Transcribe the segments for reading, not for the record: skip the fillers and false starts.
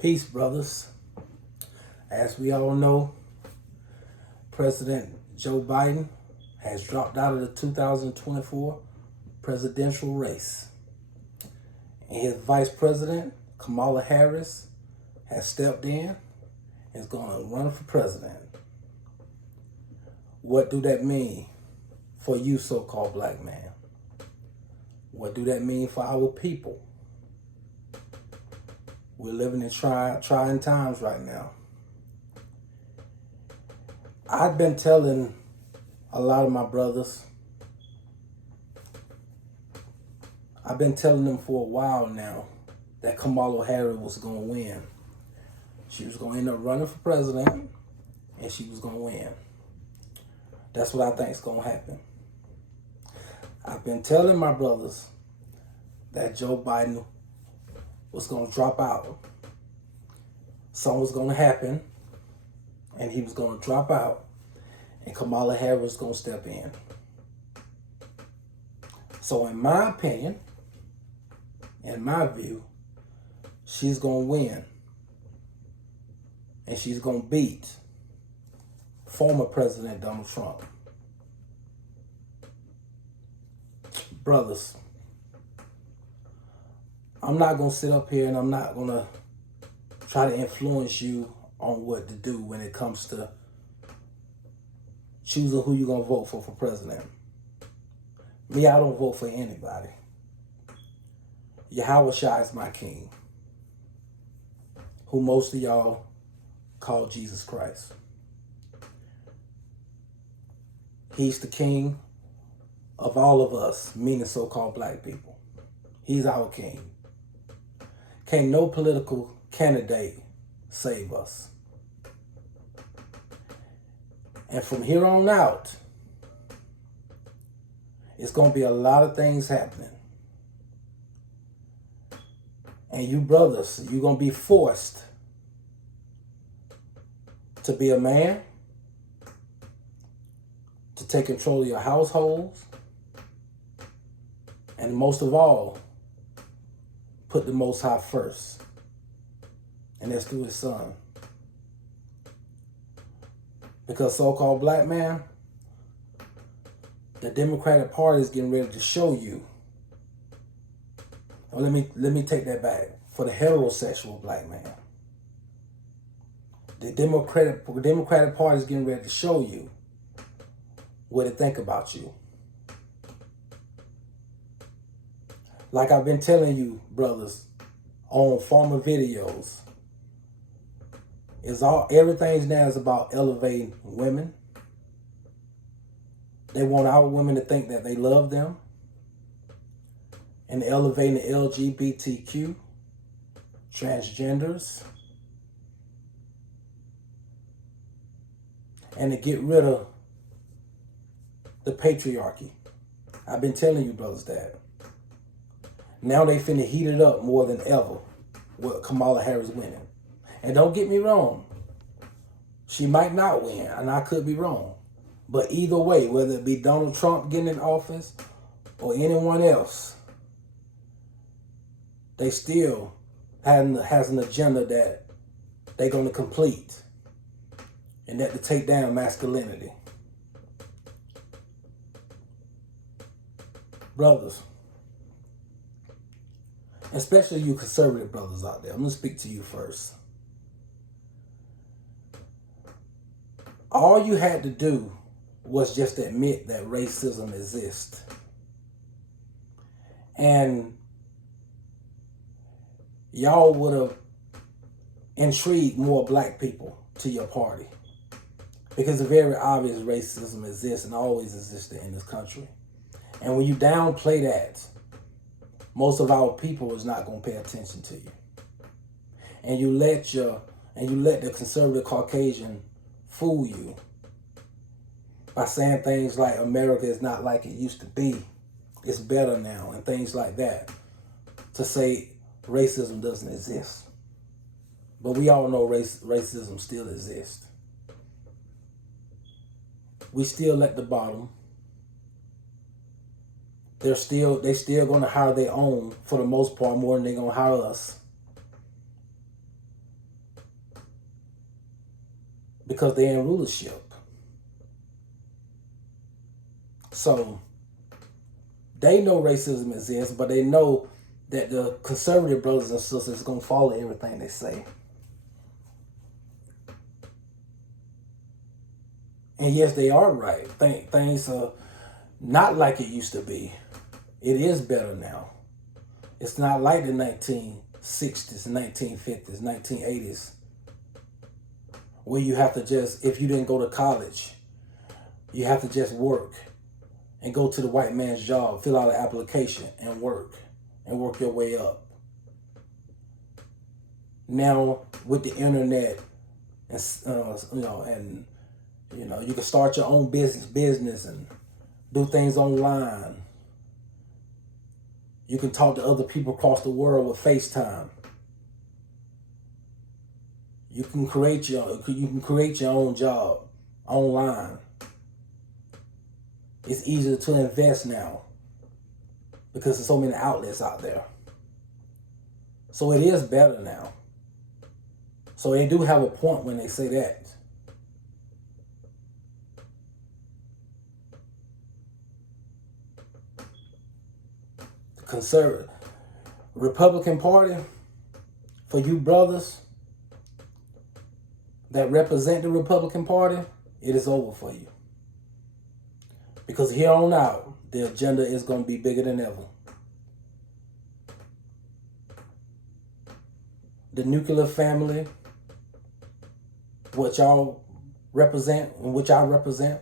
Peace, brothers. As we all know, President Joe Biden has dropped out of the 2024 presidential race. And his vice president, Kamala Harris, has stepped in and is going to run for president. What do that mean for you, so-called black man? What do that mean for our people? We're living in trying times right now. I've been telling a lot of my brothers, I've been telling them for a while now that Kamala Harris was going to win. She was going to end up running for president and she was going to win. That's what I think is going to happen. I've been telling my brothers that Joe Biden was going to drop out. Something was going to happen, and he was going to drop out, and Kamala Harris was going to step in. So in my opinion, in my view, she's going to win. And she's going to beat former President Donald Trump. Brothers, I'm not going to sit up here and I'm not going to try to influence you on what to do when it comes to choosing who you're going to vote for president. Me, I don't vote for anybody. Yahweh Shai is my king, who most of y'all call Jesus Christ. He's the king of all of us, meaning so-called black people. He's our king. Can't no political candidate save us. And from here on out, it's going to be a lot of things happening. And you brothers, you're going to be forced to be a man, to take control of your households, and most of all, put the Most High first. And that's through his son. Because so-called black man, the Democratic Party is getting ready to show you. Well, let me take that back. For the heterosexual black man, the Democratic Party is getting ready to show you what they think about you. Like I've been telling you, brothers, on former videos, everything now is about elevating women. They want our women to think that they love them, and elevating the LGBTQ, transgenders, and to get rid of the patriarchy. I've been telling you brothers that. Now they finna heat it up more than ever with Kamala Harris winning. And don't get me wrong, she might not win, and I could be wrong. But either way, whether it be Donald Trump getting in office or anyone else, they still has an agenda that they're going to complete, and that to take down masculinity. Brothers, especially you conservative brothers out there, I'm going to speak to you first. All you had to do was just admit that racism exists. And y'all would have intrigued more black people to your party. Because it's very obvious racism exists and always existed in this country. And when you downplay that, most of our people is not going to pay attention to you. And you let the conservative Caucasian fool you by saying things like America is not like it used to be, it's better now, and things like that, to say racism doesn't exist. But we all know racism still exists. We still at the bottom. They still going to hire their own, for the most part, more than they're going to hire us. because they're in rulership. So they know racism exists, but they know that the conservative brothers and sisters are going to follow everything they say. And yes, they are right. Things are not like it used to be. It is better now. It's not like the 1960s, 1950s, 1980s, where you have to just, if you didn't go to college, you have to just work and go to the white man's job, fill out an application and work your way up. Now with the internet, and you can start your own business and do things online. You can talk to other people across the world with FaceTime. You can create your own job online. It's easier to invest now because there's so many outlets out there. So it is better now. So they do have a point when they say that. The conservative Republican Party, for you brothers that represent the Republican Party, it is over for you. Because here on out, the agenda is going to be bigger than ever. The nuclear family, what y'all represent and which I represent,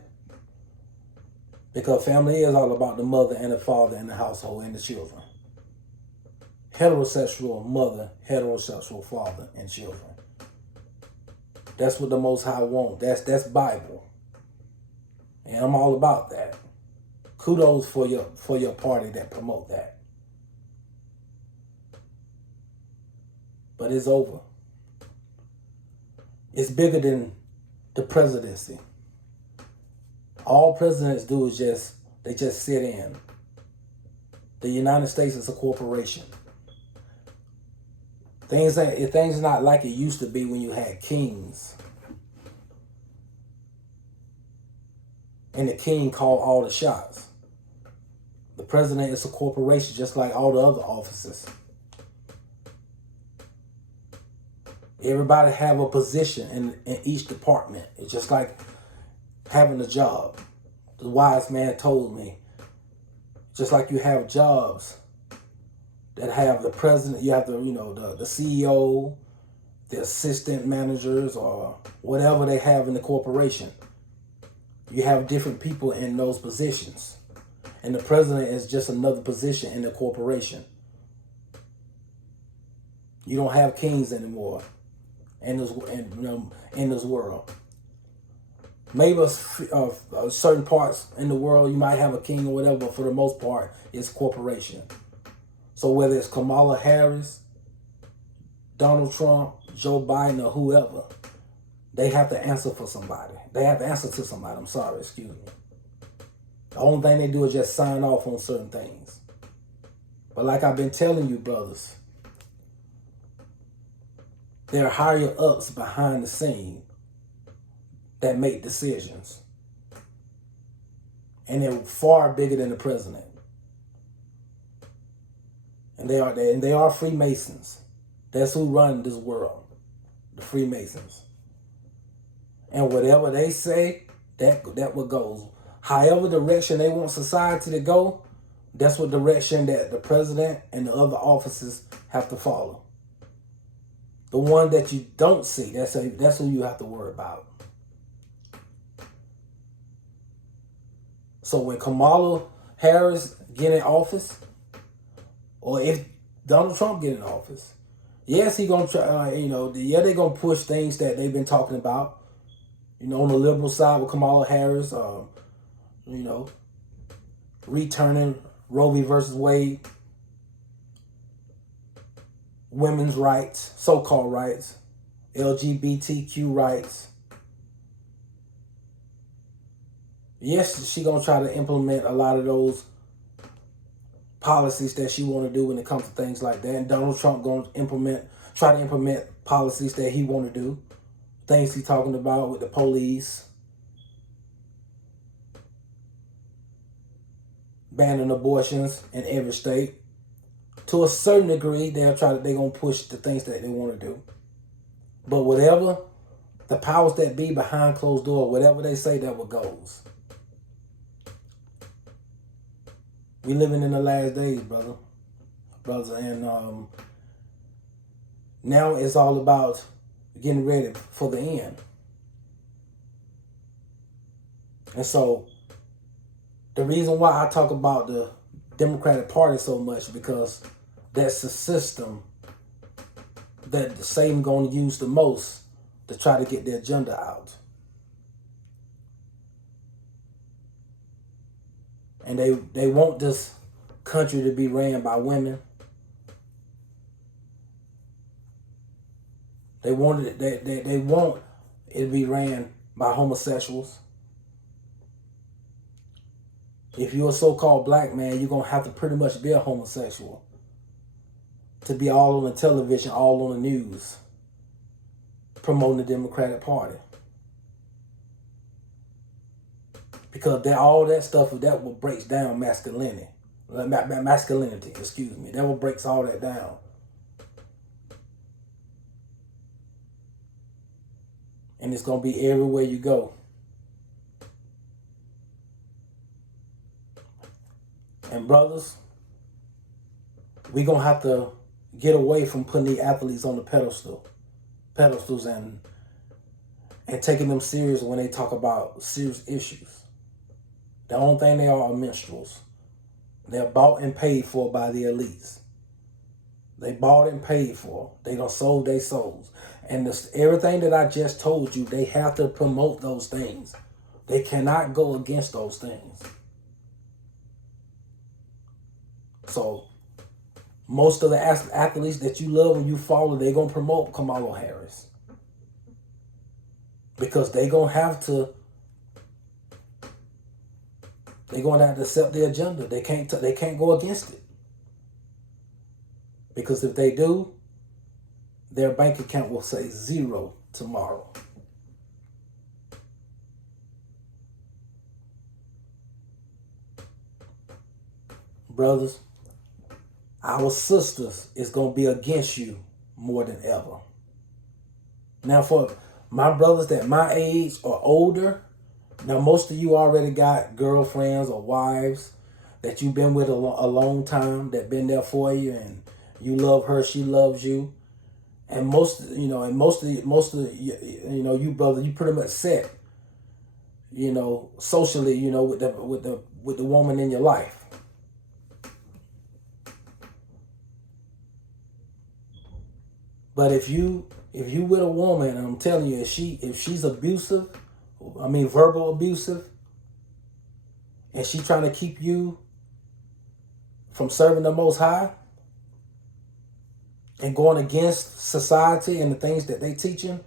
because family is all about the mother and the father and the household and the children. Heterosexual mother, heterosexual father and children. That's what the Most High wants. That's Bible. And I'm all about that. Kudos for your party that promote that. But it's over. It's bigger than the presidency. All presidents do is just sit in. The United States is a corporation. Things not like it used to be when you had kings. And the king called all the shots. The president is a corporation just like all the other offices. Everybody have a position in each department. It's just like having a job. The wise man told me, just like you have jobs that have the president, you have the CEO, the assistant managers, or whatever they have in the corporation. You have different people in those positions. And the president is just another position in the corporation. You don't have kings anymore in this world. Maybe certain parts in the world you might have a king or whatever, but for the most part, it's a corporation. So whether it's Kamala Harris, Donald Trump, Joe Biden, or whoever, they have to answer for somebody. They have to answer to somebody. I'm sorry, excuse me. The only thing they do is just sign off on certain things. But like I've been telling you, brothers, there are higher ups behind the scene that make decisions. And they're far bigger than the president. And they are Freemasons. That's who run this world. The Freemasons. And whatever they say, that what goes. However direction they want society to go, that's what direction that the president and the other officers have to follow. The one that you don't see, that's who you have to worry about. So when Kamala Harris get in office, or if Donald Trump get in office, yes, he gonna try. They're gonna push things that they've been talking about. On the liberal side with Kamala Harris, returning Roe v. versus Wade, women's rights, so-called rights, LGBTQ rights. Yes, she gonna try to implement a lot of those policies that she want to do when it comes to things like that. And Donald Trump gonna try to implement policies that he want to do things he's talking about with the police, banning abortions in every state. To a certain degree, they're gonna push the things that they want to do. But whatever the powers that be behind closed door, whatever they say, that what goes. We living in the last days, brothers, and now it's all about getting ready for the end. And so the reason why I talk about the Democratic Party so much, because that's the system that Satan going to use the most to try to get their agenda out. And they want this country to be ran by women. They want it to be ran by homosexuals. If you're a so-called black man, you're going to have to pretty much be a homosexual to be all on the television, all on the news, promoting the Democratic Party. Because all that stuff, that will breaks down masculinity. That will breaks all that down. And it's going to be everywhere you go. And brothers, we're going to have to get away from putting the athletes on the pedestals and taking them serious when they talk about serious issues. The only thing they are minstrels. They're bought and paid for by the elites. They bought and paid for. They done sold their souls. And everything that I just told you, they have to promote those things. They cannot go against those things. So most of the athletes that you love and you follow, they're going to promote Kamala Harris. Because they're going to have to accept the agenda. They can't go against it. Because if they do, their bank account will say zero tomorrow. Brothers, our sisters is going to be against you more than ever. Now, for my brothers that my age or older, now most of you already got girlfriends or wives that you've been with a long time, that been there for you, and you love her, she loves you. And most of you brother, you pretty much set, socially, with the woman in your life. But if you with a woman, and I'm telling you, if she's abusive, verbal abusive, and she trying to keep you from serving the Most High and going against society and the things that they teaching,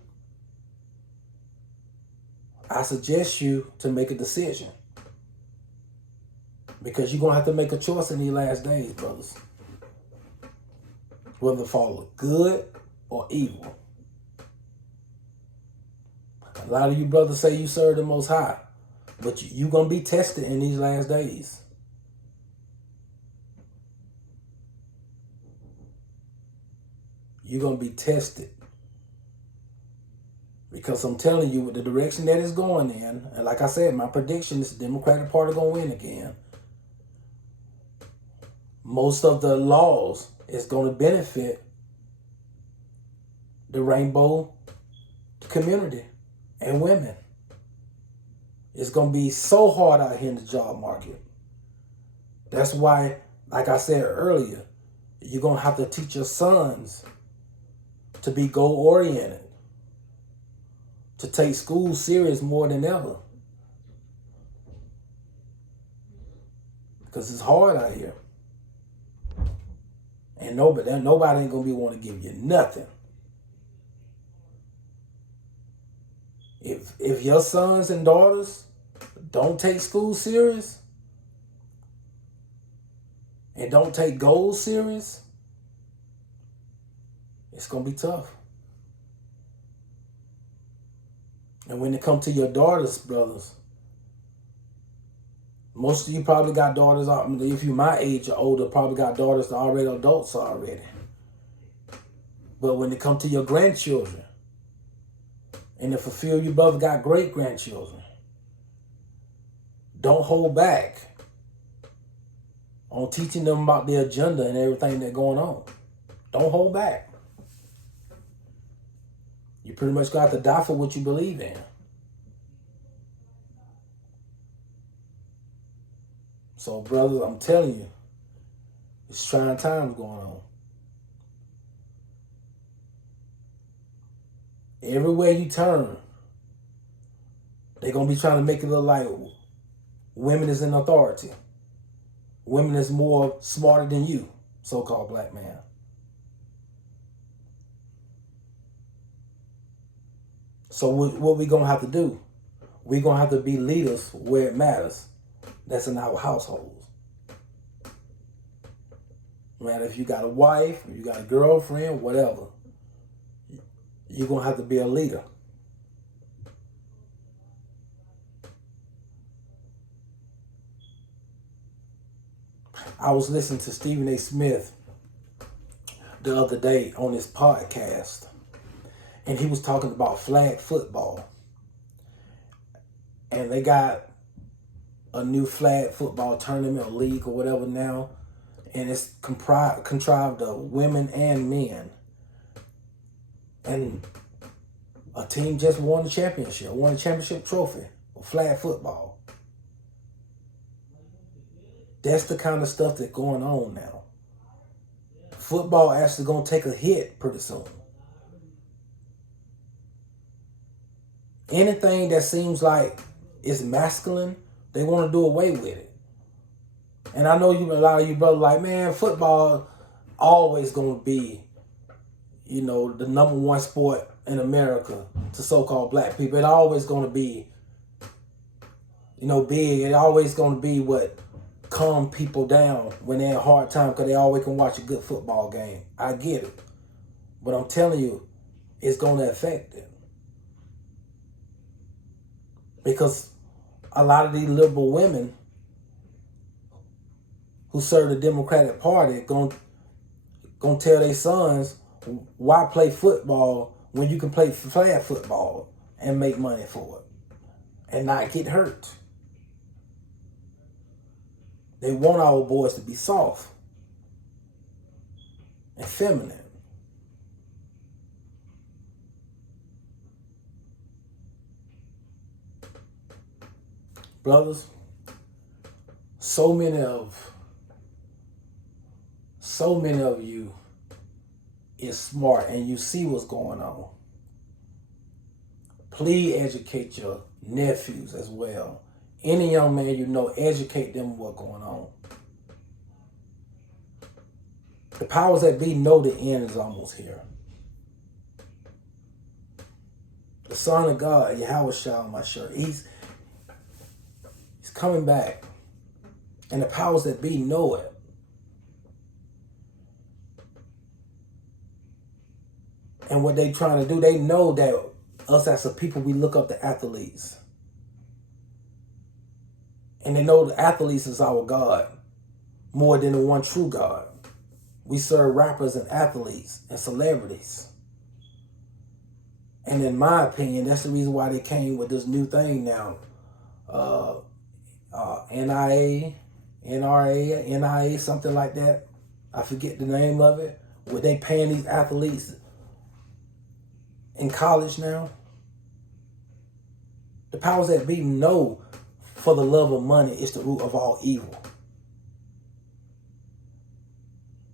I suggest you to make a decision. Because you're going to have to make a choice in these last days, brothers. Whether to follow good or evil. A lot of you brothers say you serve the Most High, but you're going to be tested in these last days. You're going to be tested. Because I'm telling you, with the direction that it's going in, and like I said, my prediction is the Democratic Party going to win again. Most of the laws is going to benefit the rainbow community and women. It's going to be so hard out here in the job market. That's why, like I said earlier, you're going to have to teach your sons to be goal-oriented, to take school serious more than ever. Because it's hard out here. And nobody ain't going to be want to give you nothing. If your sons and daughters don't take school serious and don't take goals serious, it's going to be tough. And when it comes to your daughters, brothers, most of you probably got daughters, if you my age or older, probably got daughters that are already adults already. But when it comes to your grandchildren, and if a few of you brothers got great-grandchildren, don't hold back on teaching them about the agenda and everything that's going on. Don't hold back. You pretty much got to die for what you believe in. So, brothers, I'm telling you, it's trying times going on. Everywhere you turn, they're going to be trying to make it look like women is in authority. Women is more smarter than you, so-called black man. So what we going to have to do? We're going to have to be leaders where it matters. That's in our households. Man, if you got a wife, if you got a girlfriend, whatever, you're going to have to be a leader. I was listening to Stephen A. Smith the other day on his podcast, and he was talking about flag football. And they got a new flag football tournament or league or whatever now, and it's contrived of women and men. And a team just won a championship trophy of flag football. That's the kind of stuff that's going on now. Football actually going to take a hit pretty soon. Anything that seems like it's masculine, they want to do away with it. And I know a lot of you brothers like, man, football always going to be, the number one sport in America to so-called black people. It's always going to be, big. It's always going to be what calm people down when they're in a hard time because they always can watch a good football game. I get it. But I'm telling you, it's going to affect it. Because a lot of these liberal women who serve the Democratic Party going to tell their sons, why play football when you can play flag football and make money for it and not get hurt? They want our boys to be soft and feminine. Brothers, so many of you is smart and you see what's going on. Please educate your nephews as well. Any young man educate them what's going on. The powers that be know the end is almost here. The Son of God, Yahweh Shah on my shirt, he's coming back. And the powers that be know it. And what they trying to do, they know that us as a people, we look up to athletes. And they know the athletes is our God more than the one true God. We serve rappers and athletes and celebrities. And in my opinion, that's the reason why they came with this new thing now. NIA, NRA, NIA, something like that. I forget the name of it. Where they paying these athletes in college now. The powers that be know for the love of money is the root of all evil.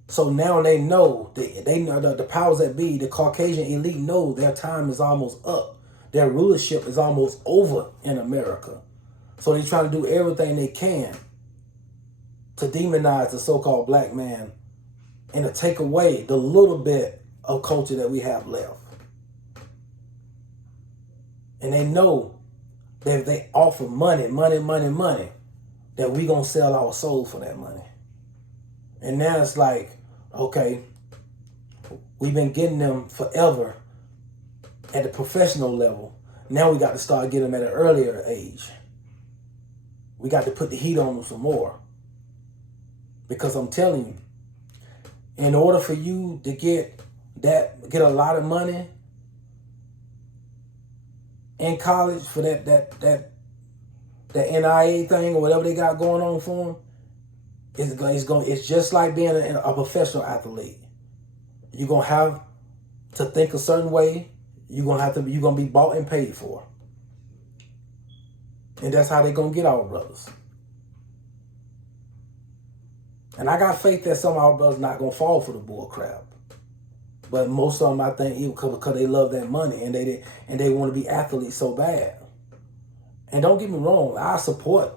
So now they know, they know the powers that be, the Caucasian elite know their time is almost up. Their rulership is almost over in America. So they try to do everything they can to demonize the so-called black man and to take away the little bit of culture that we have left. And they know that if they offer money, that we gonna sell our soul for that money. And now it's like, okay, we've been getting them forever at the professional level. Now we got to start getting them at an earlier age. We got to put the heat on them some more. Because I'm telling you, in order for you to get a lot of money in college for that NIA thing or whatever they got going on for them, it's just like being a professional athlete. You're gonna have to think a certain way. You're gonna be bought and paid for. And that's how they're gonna get our brothers. And I got faith that some of our brothers not gonna fall for the bull crap. But most of them, I think, because they love that money and they want to be athletes so bad. And don't get me wrong, I support,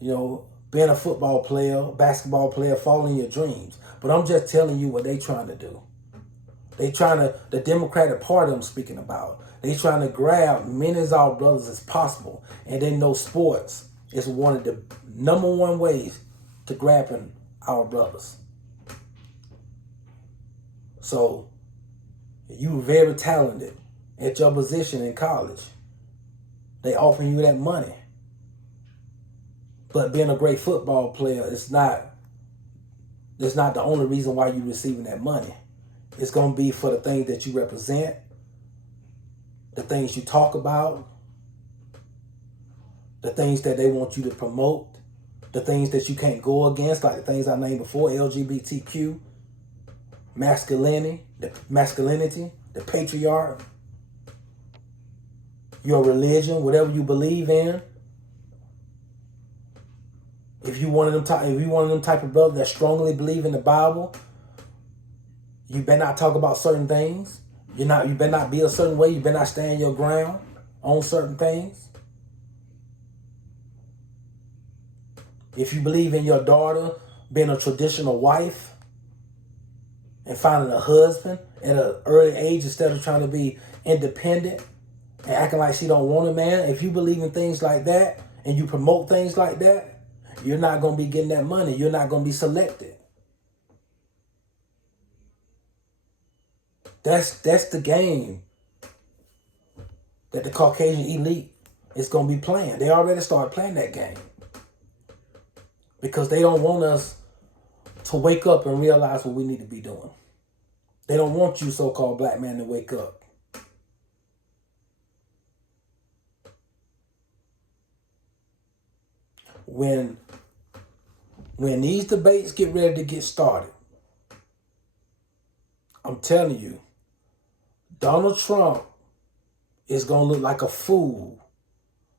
being a football player, basketball player, following your dreams. But I'm just telling you what they trying to do. The Democratic Party I'm speaking about, they trying to grab many of our brothers as possible. And they know sports is one of the number one ways to grabbing our brothers. So, you very talented at your position in college. They offering you that money. But being a great football player is not the only reason why you're receiving that money. It's going to be for the things that you represent, the things you talk about, the things that they want you to promote, the things that you can't go against, like the things I named before, LGBTQ, masculinity, the patriarch, your religion, whatever you believe in. If you one of them type of brother that strongly believe in the Bible, you better not talk about certain things. You better not be a certain way. You better not stand your ground on certain things. If you believe in your daughter being a traditional wife and finding a husband at an early age instead of trying to be independent and acting like she don't want a man, if you believe in things like that and you promote things like that, you're not going to be getting that money. You're not going to be selected. That's the game that the Caucasian elite is going to be playing. They already started playing that game. Because they don't want us to wake up and realize what we need to be doing. They don't want you, so-called black man, to wake up. When these debates get ready to get started, I'm telling you, Donald Trump is going to look like a fool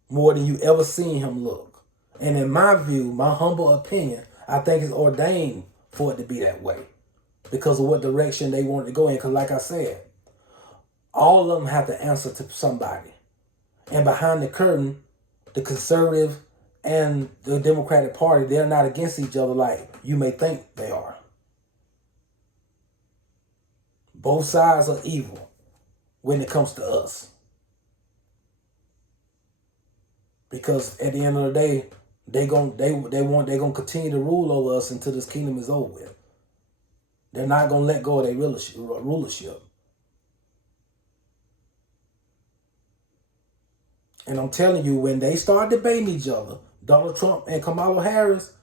more than you ever seen him look. And in my view, my humble opinion, I think it's ordained for it to be that way because of what direction they want to go in. Because like I said, all of them have to answer to somebody. And behind the curtain, the conservative and the Democratic Party, they're not against each other like you may think they are. Both sides are evil when it comes to us. Because at the end of the day, they're gonna continue to rule over us until this kingdom is over with. They're not gonna let go of their rulership. And I'm telling you, when they start debating each other, Donald Trump and Kamala Harris,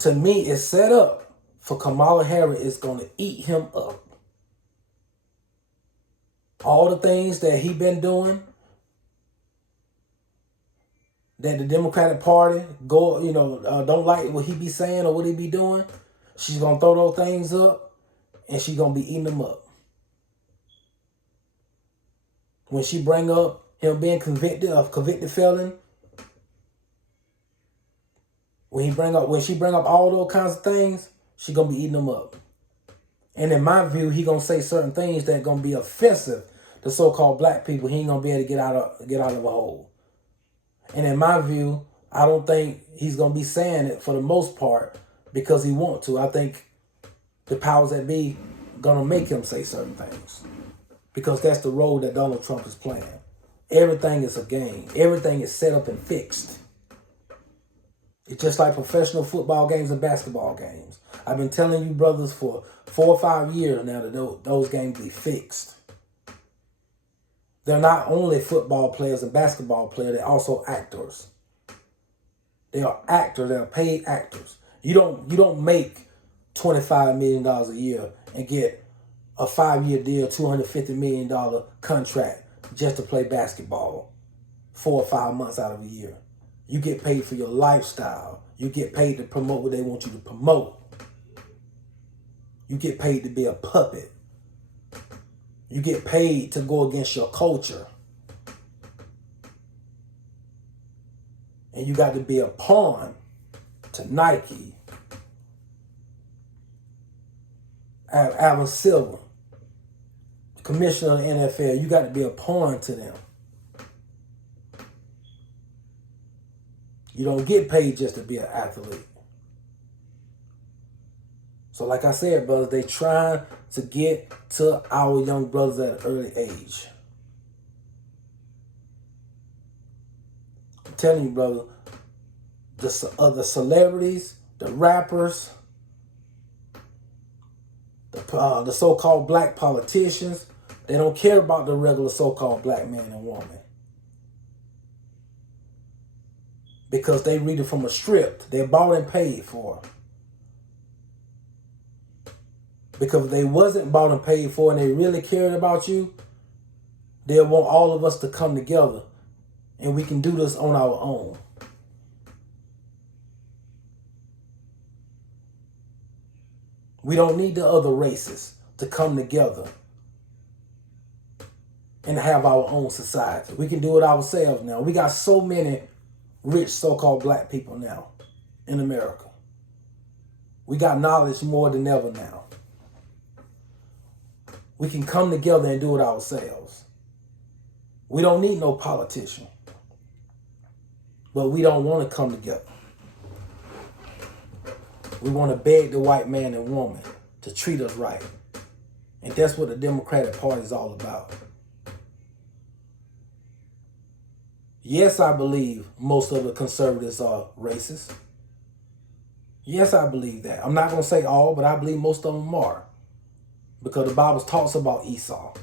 to me, it's set up for Kamala Harris is going to eat him up. All the things that he been doing, that the Democratic Party don't like what he be saying or what he be doing, she's going to throw those things up and she's going to be eating them up. When she bring up him being convicted felon, when she bring up all those kinds of things, she gonna be eating them up. And in my view, he gonna say certain things that gonna be offensive to so-called black people. He ain't gonna be able to get out of a hole. And in my view, I don't think he's gonna be saying it for the most part because he want to. I think the powers that be gonna make him say certain things because that's the role that Donald Trump is playing. Everything is a game. Everything is set up and fixed. It's just like professional football games and basketball games. I've been telling you brothers for 4 or 5 years now that those games be fixed. They're not only football players and basketball players, they're also actors. They are actors, they are paid actors. You don't make $25 million a year and get a 5-year deal, $250 million contract just to play basketball 4 or 5 months out of a year. You get paid for your lifestyle. You get paid to promote what they want you to promote. You get paid to be a puppet. You get paid to go against your culture. And you got to be a pawn to Nike, Adam Silver, commissioner of the NFL. You got to be a pawn to them. You don't get paid just to be an athlete. So like I said, brothers, they trying to get to our young brothers at an early age. I'm telling you, brother, the celebrities, the rappers, the so-called black politicians, they don't care about the regular so-called black man and woman. Because they read it from a script. They're bought and paid for. Because if they wasn't bought and paid for and they really cared about you, they'll want all of us to come together and we can do this on our own. We don't need the other races to come together and have our own society. We can do it ourselves now. We got so many rich so-called black people now in America. We got knowledge more than ever now. We can come together and do it ourselves. We don't need no politician. But we don't want to come together. We want to beg the white man and woman to treat us right. And that's what the Democratic Party is all about. Yes, I believe most of the conservatives are racist. Yes, I believe that. I'm not going to say all, but I believe most of them are. Because the Bible talks about Esau.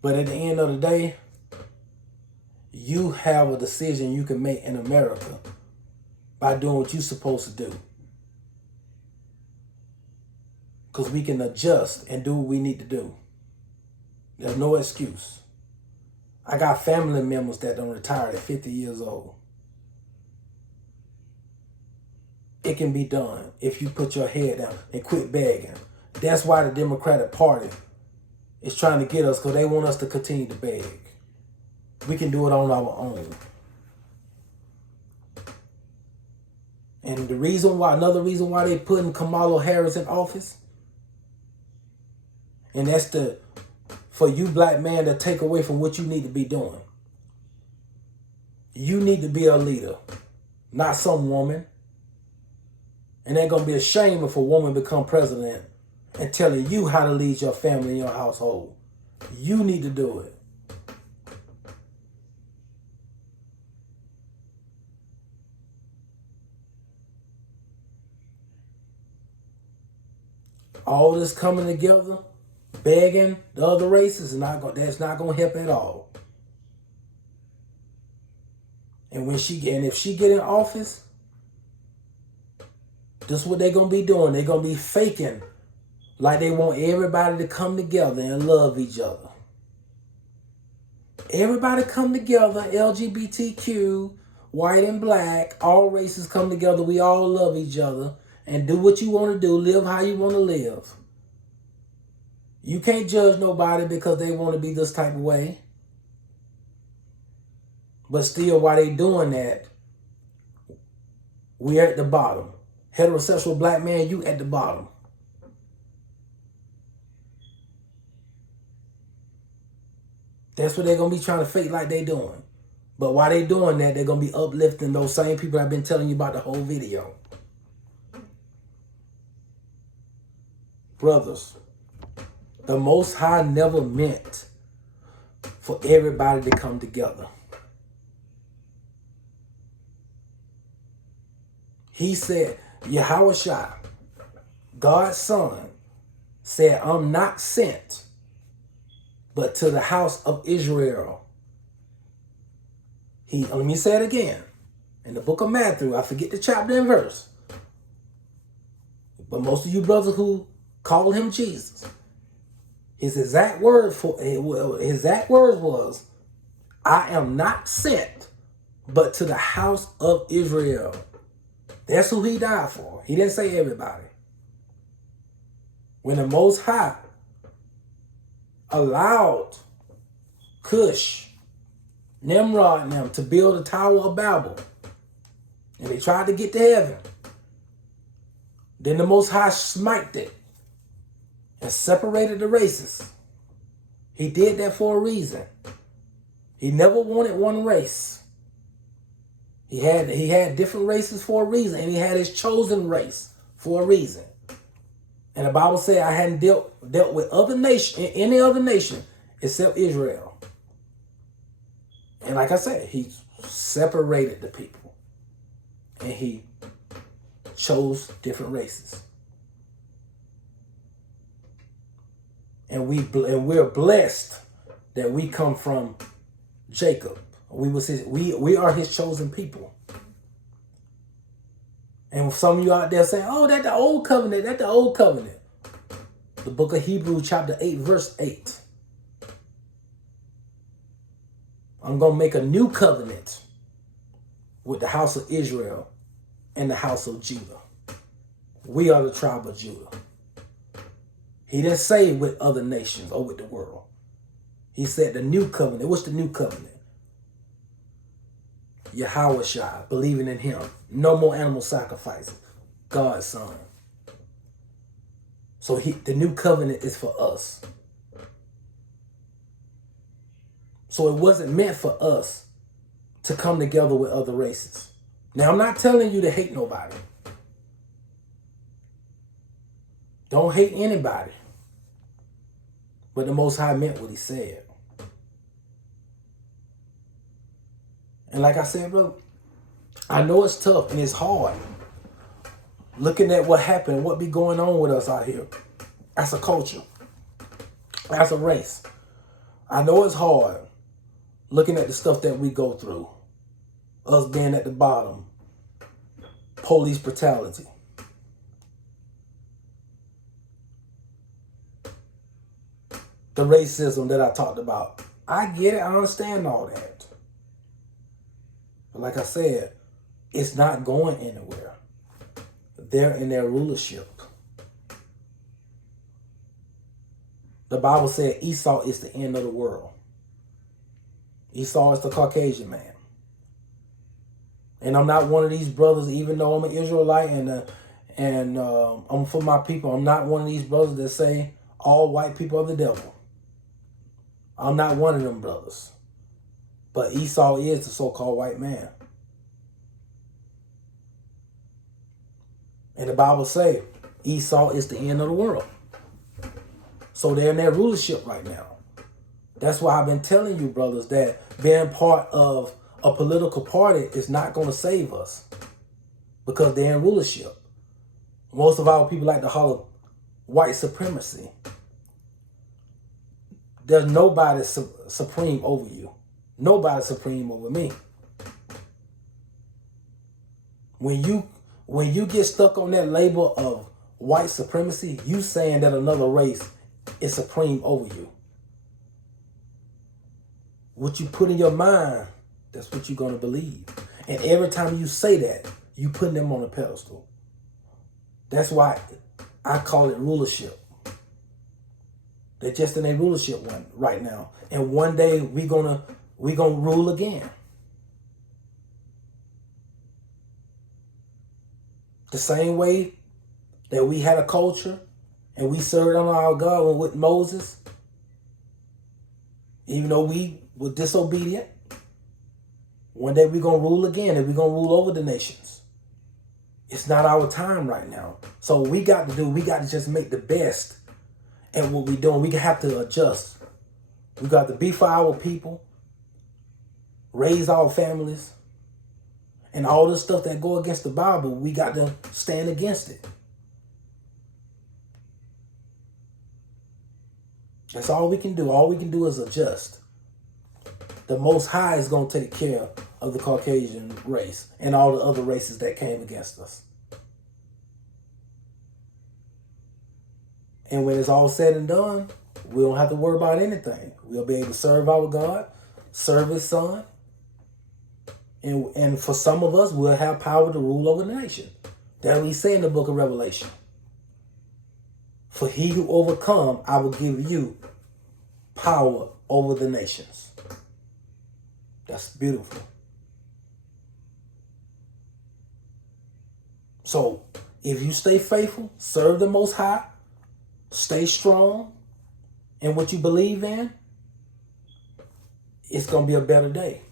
But at the end of the day, you have a decision you can make in America by doing what you're supposed to do. Because we can adjust and do what we need to do. There's no excuse. I got family members that done retired at 50 years old. It can be done if you put your head down and quit begging. That's why the Democratic Party is trying to get us, because they want us to continue to beg. We can do it on our own. And the reason why, another reason why they putting Kamala Harris in office, and that's for you black man to take away from what you need to be doing. You need to be a leader, not some woman. And they're going to be ashamed if a woman become president and telling you how to lead your family and your household. You need to do it. All this coming together, begging the other races, that's not going to help at all. And if she get in office, this is what they're going to be doing. They're going to be faking like they want everybody to come together and love each other. Everybody come together, LGBTQ, white and black, all races come together. We all love each other and do what you want to do. Live how you want to live. You can't judge nobody because they want to be this type of way. But still, while they doing that, we're at the bottom. Heterosexual black man, you at the bottom. That's what they're going to be trying to fake like they doing. But while they doing that, they're going to be uplifting those same people I've been telling you about the whole video. Brothers, the Most High never meant for everybody to come together. He said, Yahushua, God's son, said, I'm not sent but to the house of Israel. Let me say it again. In the book of Matthew, I forget the chapter and verse. But most of you brothers who call him Jesus, his exact words was, I am not sent, but to the house of Israel. That's who he died for. He didn't say everybody. When the Most High allowed Cush, Nimrod and them to build the Tower of Babel, and they tried to get to heaven, then the Most High smited it and separated the races. He did that for a reason. He never wanted one race. He had different races for a reason, and he had his chosen race for a reason. And the Bible said I hadn't dealt with any other nation except Israel. And like I said, he separated the people, and he chose different races. And we're blessed that we come from Jacob. We are his chosen people. And some of you out there saying, oh, that's the old covenant. That's the old covenant. The book of Hebrews chapter 8, verse 8. I'm going to make a new covenant with the house of Israel and the house of Judah. We are the tribe of Judah. He didn't say with other nations or with the world. He said the new covenant. What's the new covenant? Yahweh Shai, believing in him. No more animal sacrifices. God's son. So the new covenant is for us. So it wasn't meant for us to come together with other races. Now, I'm not telling you to hate nobody. Don't hate anybody. But the Most High meant what he said. And like I said, bro, I know it's tough and it's hard. Looking at what happened, what be going on with us out here as a culture, as a race. I know it's hard looking at the stuff that we go through. Us being at the bottom. Police brutality. The racism that I talked about. I get it. I understand all that. But like I said, it's not going anywhere. They're in their rulership. The Bible said Esau is the end of the world. Esau is the Caucasian man. And I'm not one of these brothers, even though I'm an Israelite and I'm for my people. I'm not one of these brothers that say all white people are the devil. I'm not one of them brothers. But Esau is the so-called white man. And the Bible says Esau is the end of the world. So they're in their rulership right now. That's why I've been telling you, brothers, that being part of a political party is not going to save us. Because they're in rulership. Most of our people like to holler white supremacy. There's nobody supreme over you. Nobody supreme over me. When you get stuck on that label of white supremacy, you saying that another race is supreme over you. What you put in your mind, that's what you're going to believe. And every time you say that, you putting them on a pedestal. That's why I call it rulership. They're just in a rulership one right now. And one day we gonna rule again. The same way that we had a culture and we served on our God with Moses, even though we were disobedient, one day we're going to rule again and we're going to rule over the nations. It's not our time right now. So what we got to just make the best at what we're doing. We have to adjust. We got to be for our people, raise our families, and all the stuff that go against the Bible, we got to stand against it. That's all we can do. All we can do is adjust. The Most High is going to take care of the Caucasian race and all the other races that came against us. And when it's all said and done, we don't have to worry about anything. We'll be able to serve our God, serve His Son. And for some of us, we'll have power to rule over the nation. That we say in the book of Revelation. For he who overcome, I will give you power over the nations. That's beautiful. So, if you stay faithful, serve the Most High, stay strong in what you believe in, it's going to be a better day.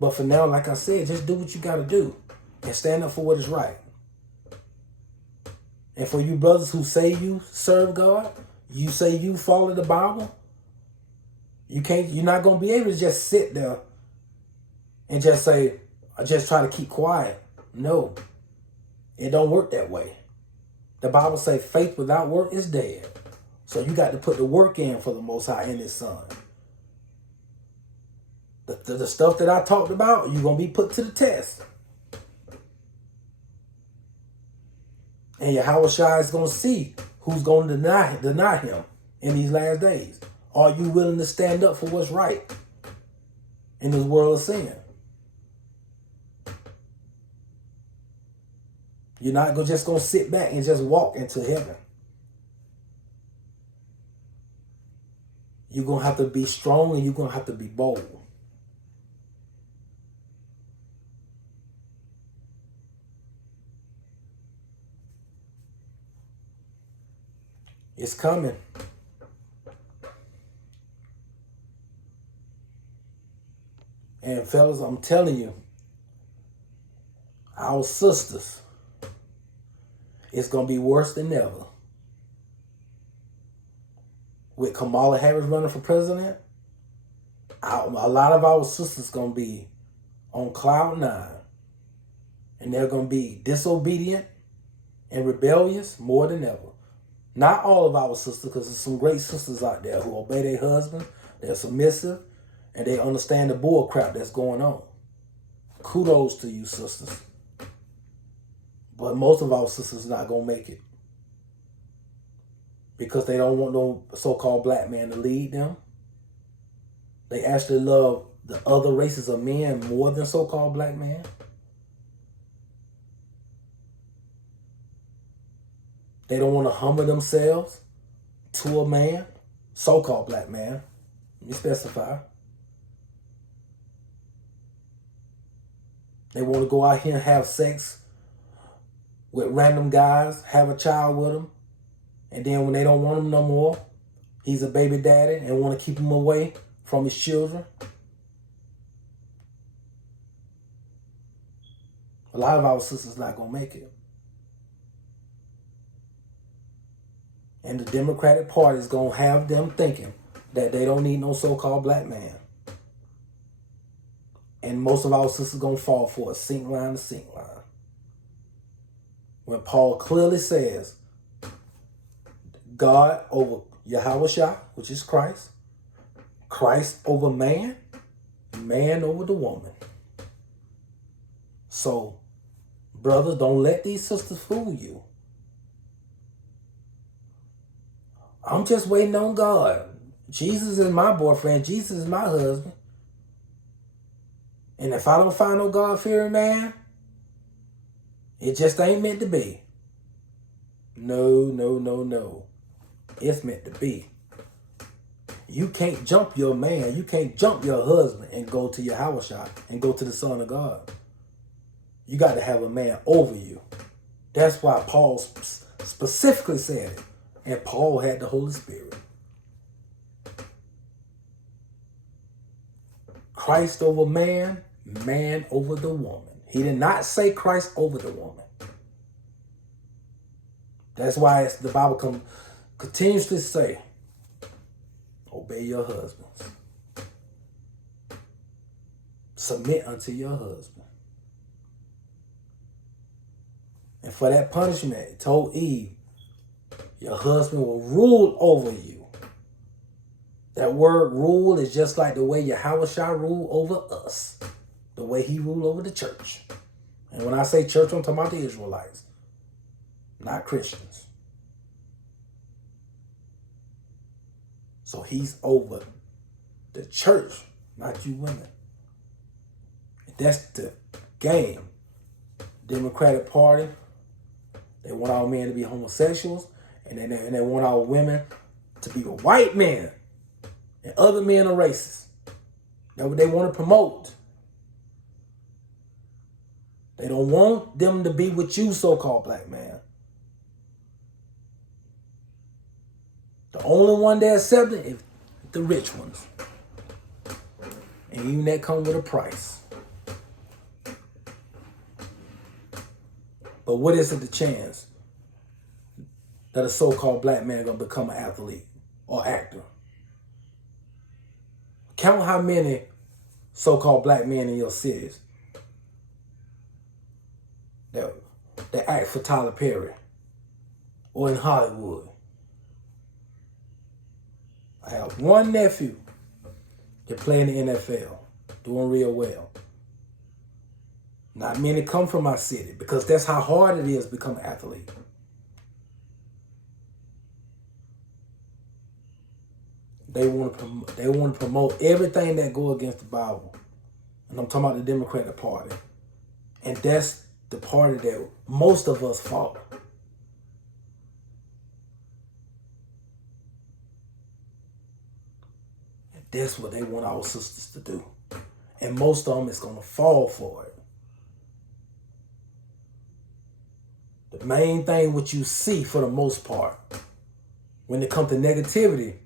But for now, like I said, just do what you got to do and stand up for what is right. And for you brothers who say you serve God, you say you follow the Bible, you're not going to be able to just sit there and just say, I just try to keep quiet. No, it don't work that way. The Bible says faith without work is dead. So you got to put the work in for the Most High and His Son. The stuff that I talked about, you're going to be put to the test. And Yahweh Shai is going to see who's going to deny Him in these last days. Are you willing to stand up for what's right in this world of sin? You're not just going to sit back and just walk into heaven. You're going to have to be strong and you're going to have to be bold. It's coming. And fellas, I'm telling you, our sisters, it's going to be worse than ever. With Kamala Harris running for president, a lot of our sisters going to be on cloud nine. And they're going to be disobedient and rebellious more than ever. Not all of our sisters, because there's some great sisters out there who obey their husbands, they're submissive, and they understand the bull crap that's going on. Kudos to you, sisters. But most of our sisters not going to make it. Because they don't want no so-called black man to lead them. They actually love the other races of men more than so-called black man. They don't want to humble themselves to a man, so-called black man. Let me specify. They want to go out here and have sex with random guys, have a child with them, and then when they don't want him no more, he's a baby daddy and want to keep him away from his children. A lot of our sisters not going to make it. And the Democratic Party is going to have them thinking that they don't need no so-called black man. And most of our sisters going to fall for a sink line to sink line. When Paul clearly says, God over Yahweh Shai, which is Christ. Christ over man. Man over the woman. So, brothers, don't let these sisters fool you. I'm just waiting on God. Jesus is my boyfriend. Jesus is my husband. And if I don't find no God-fearing man, it just ain't meant to be. No, no, no, no. It's meant to be. You can't jump your man. You can't jump your husband and go to your Yahweh Shai and go to the Son of God. You got to have a man over you. That's why Paul specifically said it. And Paul had the Holy Spirit. Christ over man, man over the woman. He did not say Christ over the woman. That's why the Bible continues to say, obey your husbands. Submit unto your husband. And for that punishment, it told Eve, Your husband will rule over you. That word rule is just like the way Yahweh shall rule over us. The way he ruled over the church. And when I say church, I'm talking about the Israelites, not Christians. So he's over the church, not you women. That's the game. Democratic Party, they want all men to be homosexuals, and they want all women to be white men, and other men are racist. That's what they want to promote. They don't want them to be with you, so-called black man. The only one they accept it is the rich ones. And even that comes with a price. But what is it the chance that a so-called black man is going to become an athlete or actor? Count how many so-called black men in your cities that act for Tyler Perry or in Hollywood. I have one nephew that play in the NFL, doing real well. Not many come from my city because that's how hard it is to become an athlete. They want to promote everything that go against the Bible. And I'm talking about the Democratic Party. And that's the party that most of us follow. And that's what they want our sisters to do. And most of them is going to fall for it. The main thing what you see for the most part, when it comes to negativity,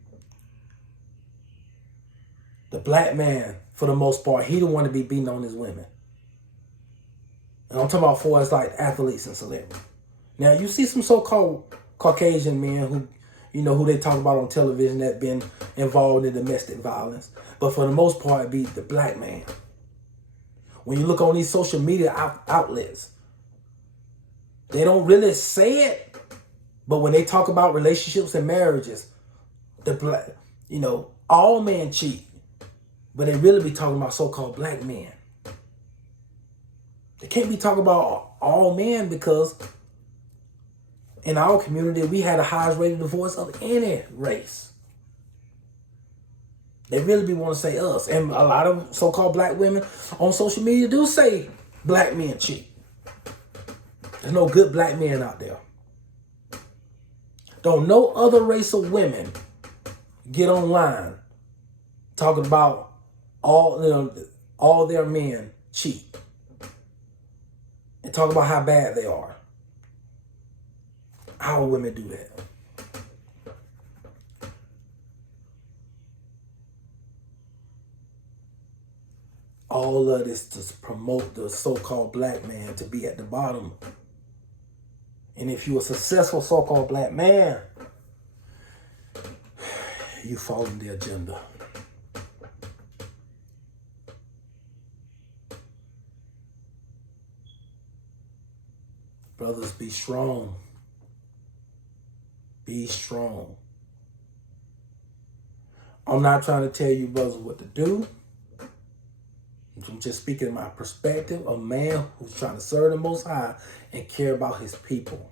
the black man, for the most part, he don't want to be beating on his women. And I'm talking about for us like athletes and celebrities. Now, you see some so-called Caucasian men who they talk about on television that been involved in domestic violence. But for the most part, it be the black man. When you look on these social media outlets, they don't really say it. But when they talk about relationships and marriages, all men cheat. But they really be talking about so-called black men. They can't be talking about all men because in our community, we had the highest rate of divorce of any race. They really be want to say us. And a lot of so-called black women on social media do say black men cheat. There's no good black men out there. Don't no other race of women get online talking about all their men cheat. And talk about how bad they are. Our women do that. All of this to promote the so-called black man to be at the bottom. And if you're a successful so-called black man, you fall in the agenda. Brothers, be strong. Be strong. I'm not trying to tell you brothers what to do. I'm just speaking my perspective of a man who's trying to serve the Most High and care about his people.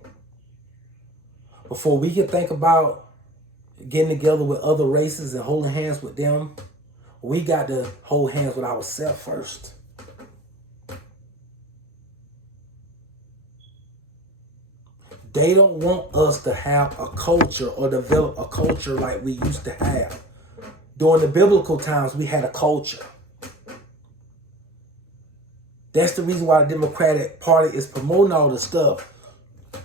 Before we can think about getting together with other races and holding hands with them, we got to hold hands with ourselves first. They don't want us to have a culture or develop a culture like we used to have. During the biblical times, we had a culture. That's the reason why the Democratic Party is promoting all this stuff.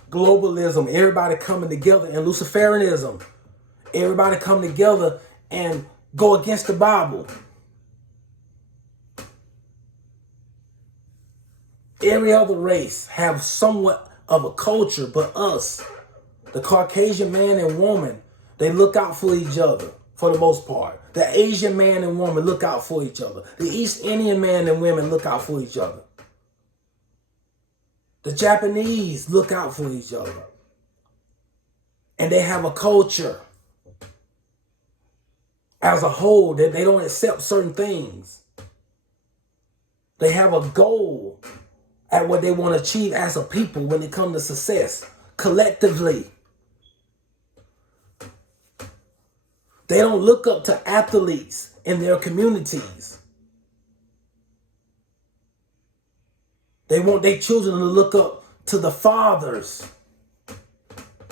Globalism, everybody coming together, and Luciferianism. Everybody come together and go against the Bible. Every other race have somewhat of a culture, but us, the Caucasian man and woman, they look out for each other for the most part. The Asian man and woman look out for each other. The East Indian man and women look out for each other. The Japanese look out for each other. and they have a culture as a whole that they don't accept certain things. They have a goal at what they want to achieve as a people when it comes to success collectively. They don't look up to athletes in their communities. They want their children to look up to the fathers.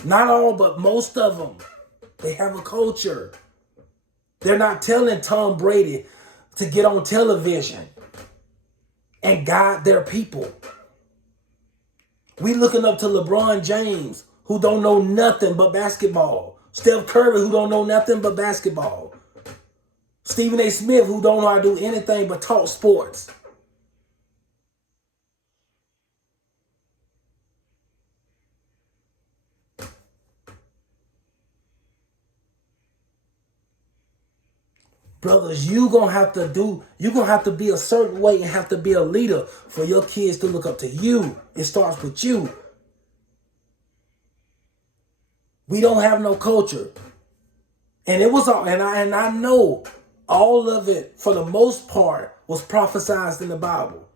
Not all, but most of them. They have a culture. They're not telling Tom Brady to get on television and guide their people. We looking up to LeBron James, who don't know nothing but basketball. Steph Curry, who don't know nothing but basketball. Stephen A. Smith, who don't know how to do anything but talk sports. Brothers, you're gonna have to be a certain way and have to be a leader for your kids to look up to you. It starts with you. We don't have no culture. And it was all, and I know all of it for the most part was prophesied in the Bible.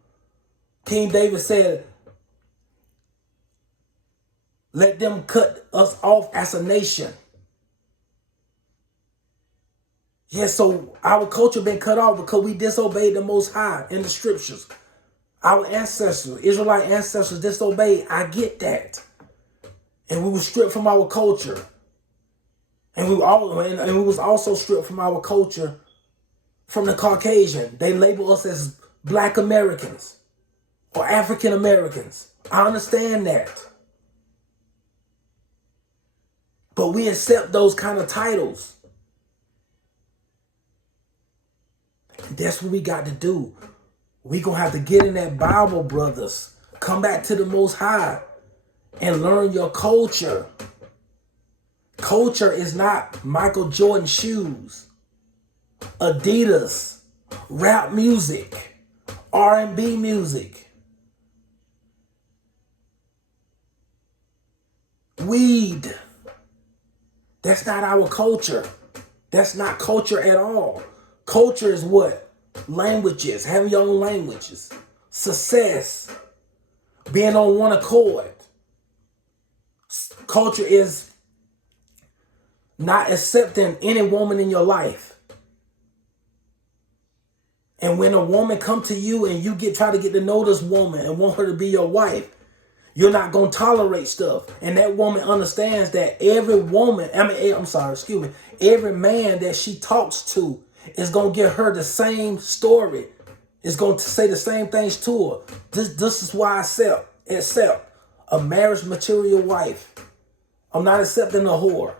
King David said, let them cut us off as a nation. Yeah, so our culture been cut off because we disobeyed the Most High in the scriptures. Our ancestors, Israelite ancestors, disobeyed. I get that. And we were stripped from our culture. And we was also stripped from our culture from the Caucasian. They label us as Black Americans or African Americans. I understand that. But we accept those kind of titles. That's what we got to do. We gonna have to get in that Bible, brothers. Come back to the Most High and learn your culture. Culture is not Michael Jordan shoes, Adidas, rap music, R&B music, weed. That's not our culture. That's not culture at all. Culture is what? Languages, having your own languages, success, being on one accord. Culture is not accepting any woman in your life. And when a woman come to you and you try to get to know this woman and want her to be your wife, you're not going to tolerate stuff. And that woman understands that every man that she talks to is going to give her the same story. Is going to say the same things to her. This is why I accept a marriage material wife. I'm not accepting a whore.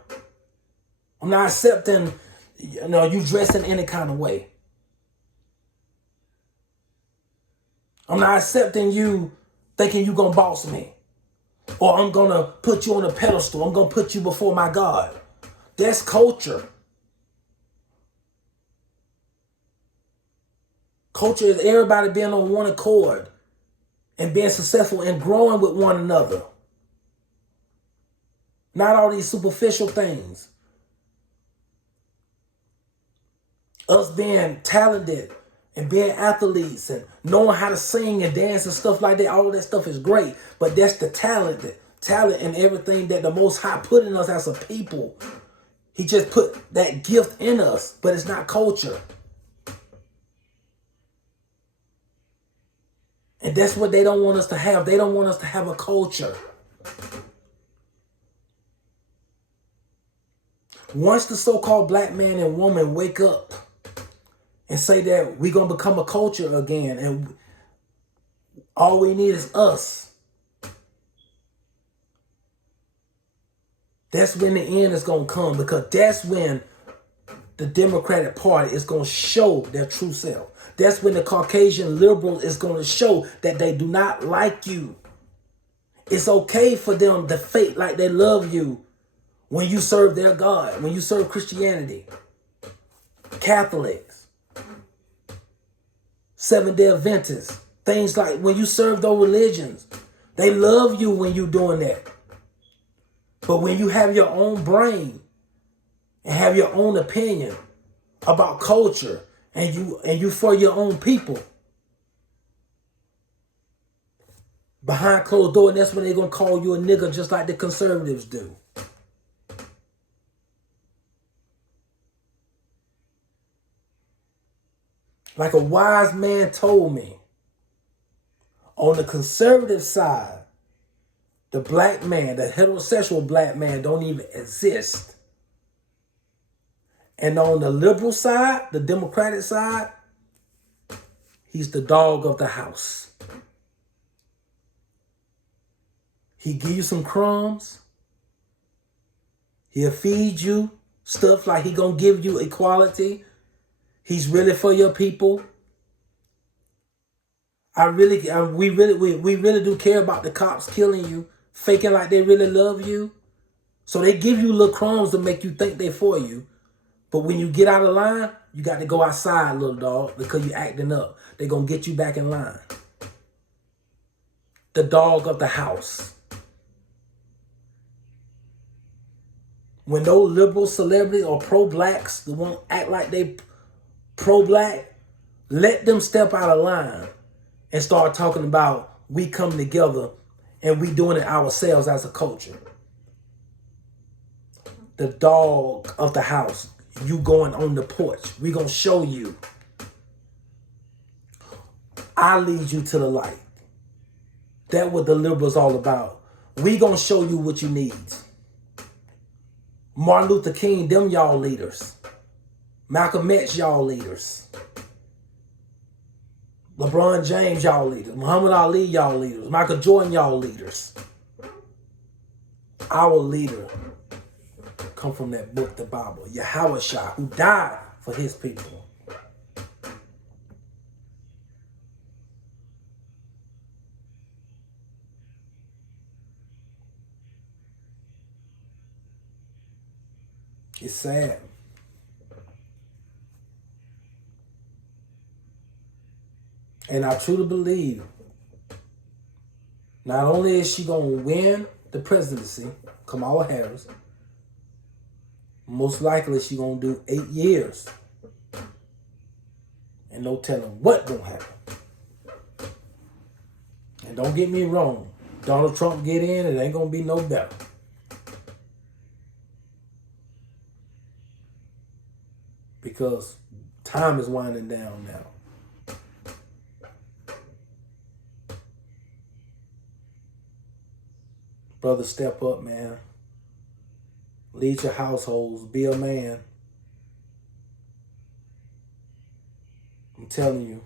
I'm not accepting, you dressing any kind of way. I'm not accepting you thinking you're going to boss me. Or I'm going to put you on a pedestal. I'm going to put you before my God. That's culture. Culture is everybody being on one accord and being successful and growing with one another. Not all these superficial things. Us being talented and being athletes and knowing how to sing and dance and stuff like that, all of that stuff is great. But that's the talent and everything that the Most High put in us as a people. He just put that gift in us, but it's not culture. And that's what they don't want us to have. They don't want us to have a culture. Once the so-called black man and woman wake up and say that we're going to become a culture again and all we need is us, that's when the end is going to come, because that's when the Democratic Party is going to show their true self. That's when the Caucasian liberal is going to show that they do not like you. It's okay for them to fake like they love you when you serve their God, when you serve Christianity, Catholics, Seventh-day Adventists, things like when you serve those religions. They love you when you're doing that. But when you have your own brain and have your own opinion about culture and you for your own people, behind closed door, and that's when they're gonna call you a nigga just like the conservatives do. Like a wise man told me, on the conservative side, the black man, the heterosexual black man don't even exist. And on the liberal side, the Democratic side, he's the dog of the house. He give you some crumbs. He'll feed you stuff like he gonna give you equality. He's really for your people. We really do care about the cops killing you, faking like they really love you. So they give you little crumbs to make you think they're for you. But when you get out of line, you got to go outside, little dog, because you're acting up. They're going to get you back in line. The dog of the house. When those liberal celebrities or pro-blacks, the one act like they pro-black, let them step out of line and start talking about we come together and we doing it ourselves as a culture. The dog of the house. You going on the porch. We gonna show you. I lead you to the light. That's what the liberals all about. We gonna show you what you need. Martin Luther King, them y'all leaders. Malcolm X, y'all leaders. LeBron James, y'all leaders. Muhammad Ali, y'all leaders. Michael Jordan, y'all leaders. Our leader come from that book, the Bible. Yahweh Shai, who died for his people. It's sad. And I truly believe not only is she going to win the presidency, Kamala Harris, most likely she going to do 8 years. And no telling what going to happen. And don't get me wrong, Donald Trump get in, it ain't going to be no better. Because time is winding down now. Brother, step up, man. Lead your households. Be a man. I'm telling you.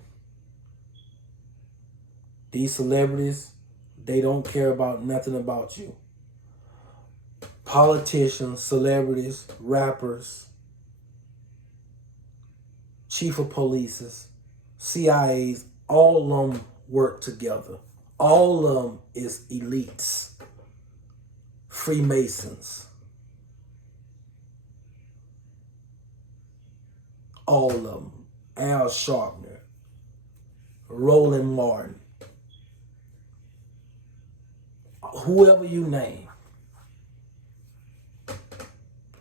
These celebrities, they don't care about nothing about you. Politicians, celebrities, rappers, chief of police, CIAs, all of them work together. All of them is elites. Freemasons. All of them. Al Sharpton, Roland Martin, whoever you name.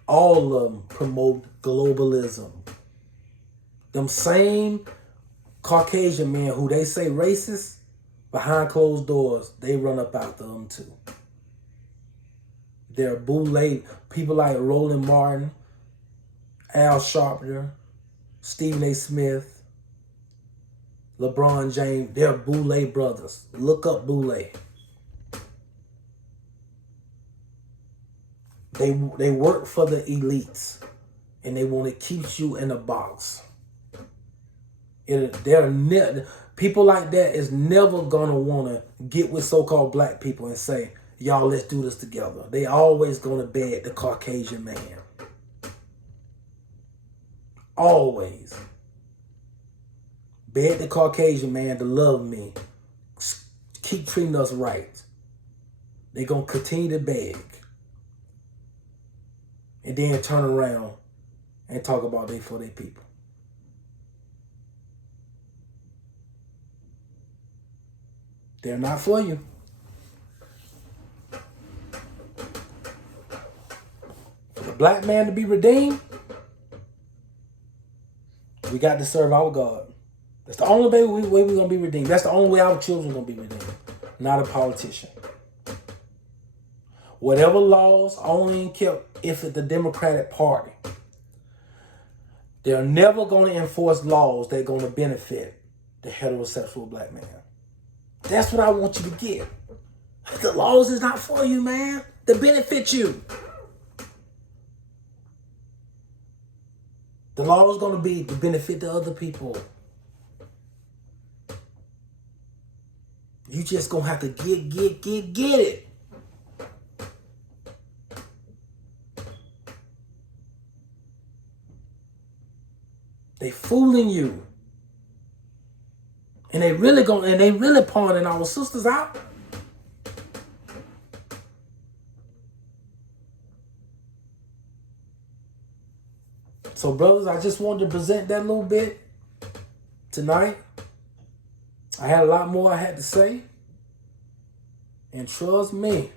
All of them promote globalism. Them same Caucasian men who they say racist, behind closed doors, they run up after them too. They're boule, people like Roland Martin, Al Sharpton, Stephen A. Smith, LeBron James. They're boule brothers. Look up boule. They work for the elites, and they want to keep you in a box. People like that is never gonna want to get with so-called black people and say, y'all, let's do this together. They always gonna beg the Caucasian man. Always. Beg the Caucasian man to love me. Keep treating us right. They gonna continue to beg. And then turn around and talk about they for their people. They're not for you. black man to be redeemed, we got to serve our God. That's the only way we're going to be redeemed. That's the only way our children are going to be redeemed. Not a politician. Whatever laws only kept if it's the Democratic Party, they're never going to enforce laws that are going to benefit the heterosexual black man. That's what I want you to get. The laws is not for you, man. They benefit you. The law is going to be to benefit the other people. You just going to have to get it. They fooling you. And they really pawning our sisters out. So, brothers, I just wanted to present that little bit tonight. I had a lot more I had to say. And trust me,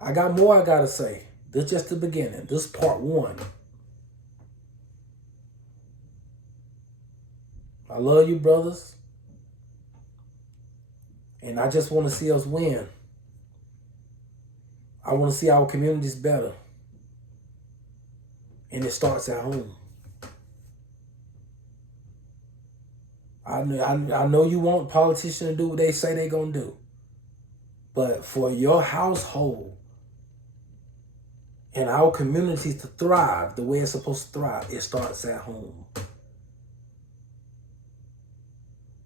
I got more I got to say. This is just the beginning. This is part 1. I love you, brothers. And I just want to see us win. I want to see our communities better. And it starts at home. I know you want politicians to do what they say they're going to do. But for your household and our communities to thrive the way it's supposed to thrive, it starts at home.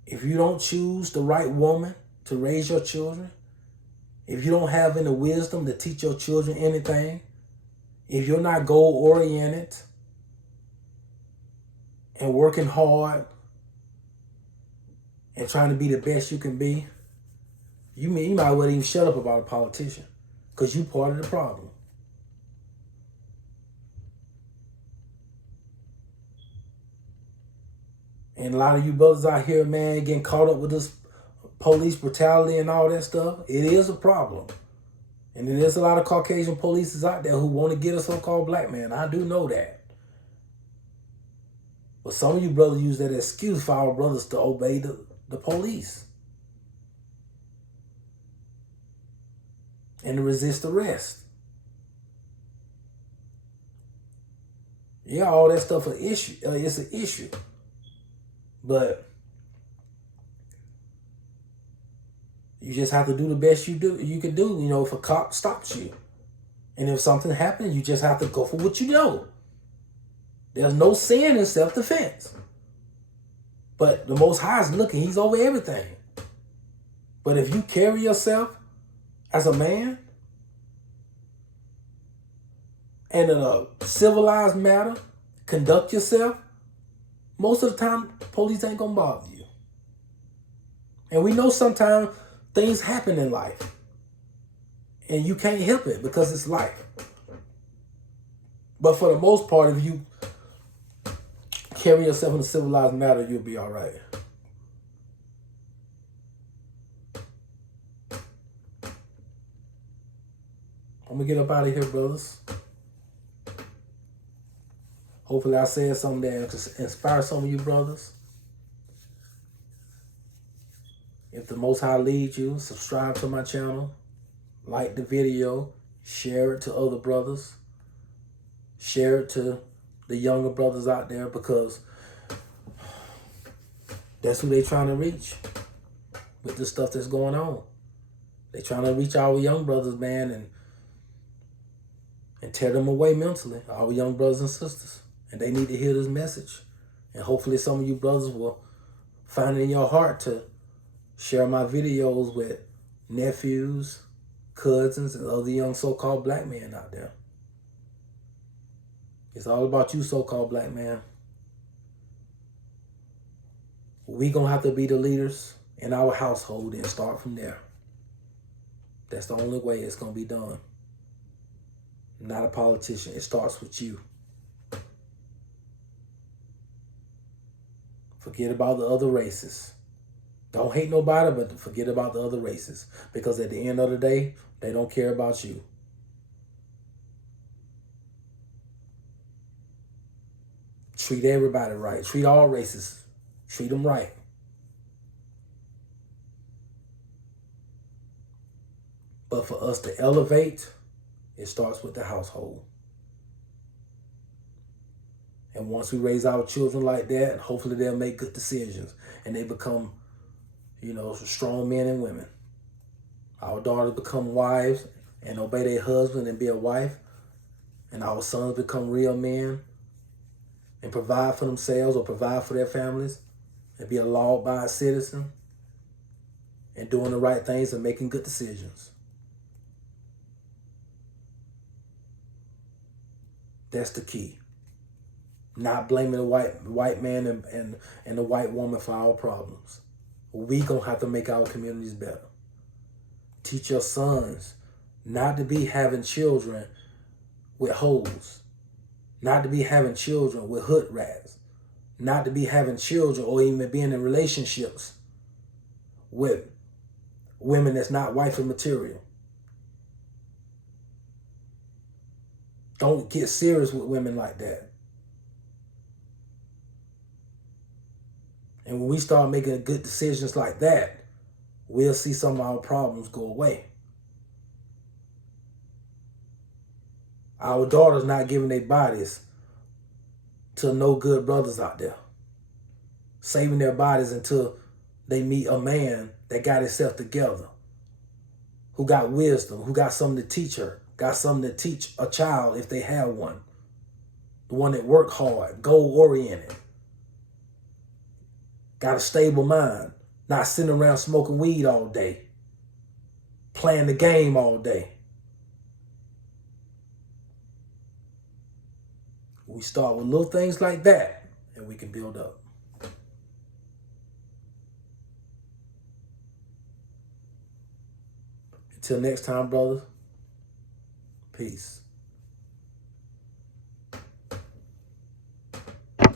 If you don't choose the right woman to raise your children, if you don't have any wisdom to teach your children anything, if you're not goal-oriented and working hard and trying to be the best you can be, you might well even shut up about a politician because you part of the problem. And a lot of you brothers out here, man, getting caught up with this police brutality and all that stuff, it is a problem. And there's a lot of Caucasian police out there who want to get a so-called black man. I do know that. But some of you brothers use that excuse for our brothers to obey the police and to resist arrest. Yeah, all that stuff an issue. It's an issue. But you just have to do the best you can do, if a cop stops you. And if something happens, you just have to go for what you know. There's no sin in self-defense. But the Most High is looking. He's over everything. But if you carry yourself as a man and in a civilized manner, conduct yourself, most of the time, police ain't gonna bother you. And we know sometimes things happen in life. And you can't help it because it's life. But for the most part, if you carry yourself in a civilized manner, you'll be all right. I'm gonna get up out of here, brothers. Hopefully I said something that inspire some of you brothers. If the Most High leads you, subscribe to my channel, like the video, share it to other brothers, share it to the younger brothers out there because that's who they trying to reach with the stuff that's going on. They trying to reach our young brothers, man, and tear them away mentally, our young brothers and sisters. And they need to hear this message. And hopefully some of you brothers will find it in your heart to share my videos with nephews, cousins, and other young so-called black men out there. It's all about you, so-called black man. We gonna have to be the leaders in our household and start from there. That's the only way it's gonna be done. Not a politician. It starts with you. Forget about the other races. Don't hate nobody, but forget about the other races. Because at the end of the day, they don't care about you. Treat everybody right. Treat all races. Treat them right. But for us to elevate, it starts with the household. And once we raise our children like that, hopefully they'll make good decisions and they become, strong men and women. Our daughters become wives and obey their husband and be a wife. And our sons become real men and provide for themselves or provide for their families and be a law-abiding citizen and doing the right things and making good decisions. That's the key. Not blaming the white man and the white woman for our problems. We gonna have to make our communities better. Teach your sons not to be having children with hoes, not to be having children with hood rats, not to be having children or even being in relationships with women that's not wifey material. Don't get serious with women like that. And when we start making good decisions like that, we'll see some of our problems go away. Our daughters not giving their bodies to no good brothers out there. Saving their bodies until they meet a man that got himself together, who got wisdom, who got something to teach her, got something to teach a child if they have one. The one that work hard, goal-oriented, got a stable mind, not sitting around smoking weed all day, playing the game all day. We start with little things like that, and we can build up. Until next time, brothers, peace.